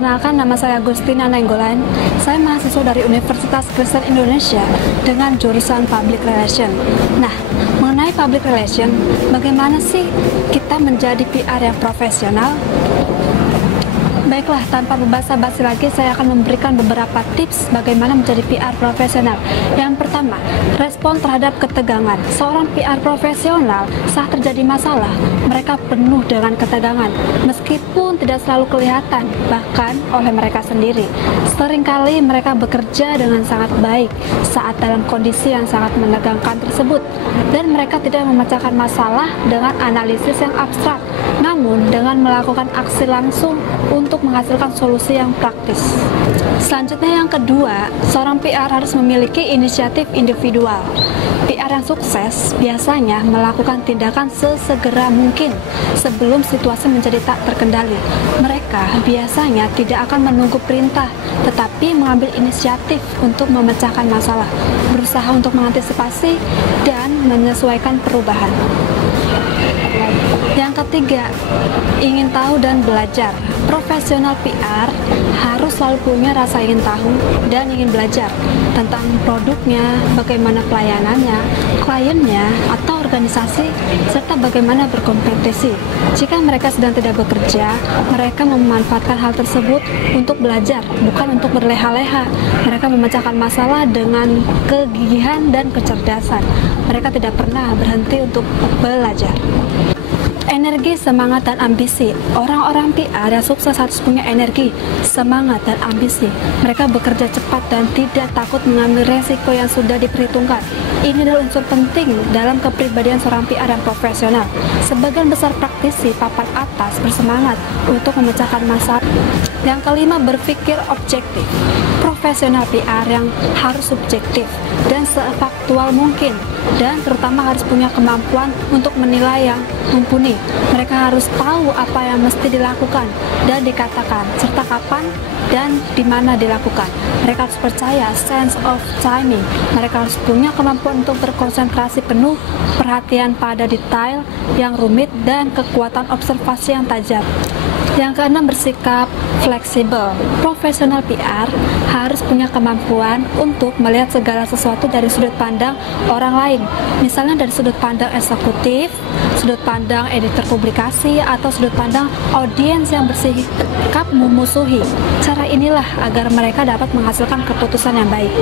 Perkenalkan, nama saya Agustina Nainggolan. Saya mahasiswa dari Universitas Kristen Indonesia dengan jurusan Public Relation. Nah, mengenai Public Relation, bagaimana sih kita menjadi PR yang profesional? Baiklah, tanpa berbasa-basi lagi, saya akan memberikan beberapa tips bagaimana menjadi PR profesional. Yang pertama, respon terhadap ketegangan. Seorang PR profesional, saat terjadi masalah, mereka penuh dengan ketegangan, meskipun tidak selalu kelihatan, bahkan oleh mereka sendiri. Seringkali mereka bekerja dengan sangat baik saat dalam kondisi yang sangat menegangkan tersebut, dan mereka tidak memecahkan masalah dengan analisis yang abstrak, namun dengan melakukan aksi langsung untuk menghasilkan solusi yang praktis. Selanjutnya, yang kedua, seorang PR harus memiliki inisiatif individual. PR yang sukses biasanya melakukan tindakan sesegera mungkin sebelum situasi menjadi tak terkendali. Mereka biasanya tidak akan menunggu perintah, tetapi mengambil inisiatif untuk memecahkan masalah, berusaha untuk mengantisipasi dan menyesuaikan perubahan. Yang ketiga, ingin tahu dan belajar. Profesional PR harus selalu punya rasa ingin tahu dan ingin belajar tentang produknya, bagaimana pelayanannya, kliennya, atau organisasi, serta bagaimana berkompetisi. Jika mereka sedang tidak bekerja, mereka memanfaatkan hal tersebut untuk belajar, bukan untuk berleha-leha. Mereka memecahkan masalah dengan kegigihan dan kecerdasan. Mereka tidak pernah berhenti untuk belajar. Energi, semangat, dan ambisi. Orang-orang PR yang sukses harus punya energi, semangat, dan ambisi. Mereka bekerja cepat dan tidak takut mengambil resiko yang sudah diperhitungkan. Ini adalah unsur penting dalam kepribadian seorang PR yang profesional. Sebagian besar praktisi papan atas bersemangat untuk memecahkan masalah. Yang kelima, berpikir objektif. Profesional PR yang harus subjektif dan sefaktual mungkin, dan terutama harus punya kemampuan untuk menilai yang mumpuni. Mereka harus tahu apa yang mesti dilakukan dan dikatakan, serta kapan dan di mana dilakukan. Mereka harus percaya sense of timing. Mereka harus punya kemampuan untuk berkonsentrasi penuh, perhatian pada detail yang rumit, dan kekuatan observasi yang tajam. Yang keenam, bersikap fleksibel. Profesional PR harus punya kemampuan untuk melihat segala sesuatu dari sudut pandang orang lain. Misalnya dari sudut pandang eksekutif, sudut pandang editor publikasi, atau sudut pandang audiens yang bersikap memusuhi. Cara inilah agar mereka dapat menghasilkan keputusan yang baik.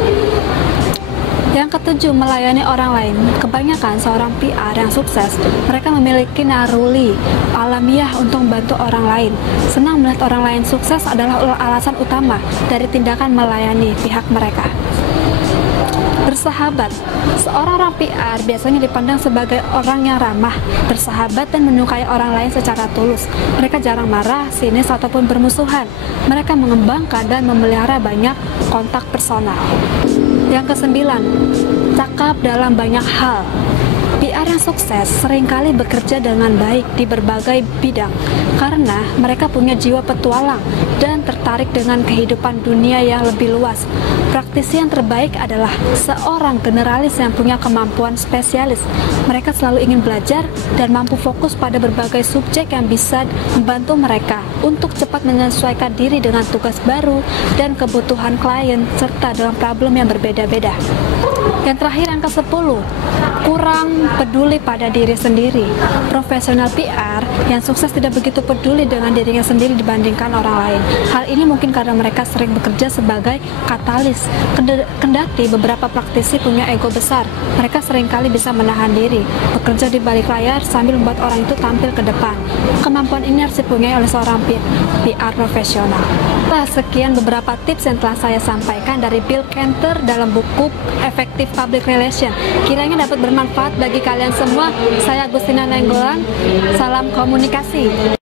Yang ketujuh, melayani orang lain. Kebanyakan seorang PR yang sukses, mereka memiliki naluri alamiah untuk membantu orang lain. Senang melihat orang lain sukses adalah alasan utama dari tindakan melayani pihak mereka. Bersahabat. Seorang PR biasanya dipandang sebagai orang yang ramah, bersahabat, dan menyukai orang lain secara tulus. Mereka jarang marah, sinis, ataupun bermusuhan. Mereka mengembangkan dan memelihara banyak kontak personal. Yang kesembilan, cakap dalam banyak hal. PR yang sukses seringkali bekerja dengan baik di berbagai bidang karena mereka punya jiwa petualang dan tertarik dengan kehidupan dunia yang lebih luas. Praktisi yang terbaik adalah seorang generalis yang punya kemampuan spesialis. Mereka selalu ingin belajar dan mampu fokus pada berbagai subjek yang bisa membantu mereka untuk cepat menyesuaikan diri dengan tugas baru dan kebutuhan klien, serta dalam problem yang berbeda-beda. Yang terakhir, yang ke-10, kurang peduli pada diri sendiri. Profesional PR yang sukses tidak begitu peduli dengan dirinya sendiri dibandingkan orang lain. Hal ini mungkin karena mereka sering bekerja sebagai katalis. Kendati beberapa praktisi punya ego besar, mereka seringkali bisa menahan diri, bekerja di balik layar sambil membuat orang itu tampil ke depan. Kemampuan ini harus dipunyai oleh seorang PR profesional. Nah, sekian beberapa tips yang telah saya sampaikan dari Bill Cantor dalam buku Effective Public Relation. Kiranya dapat bermanfaat bagi kalian semua. Saya Agustina Nainggolan. Salam komunikasi.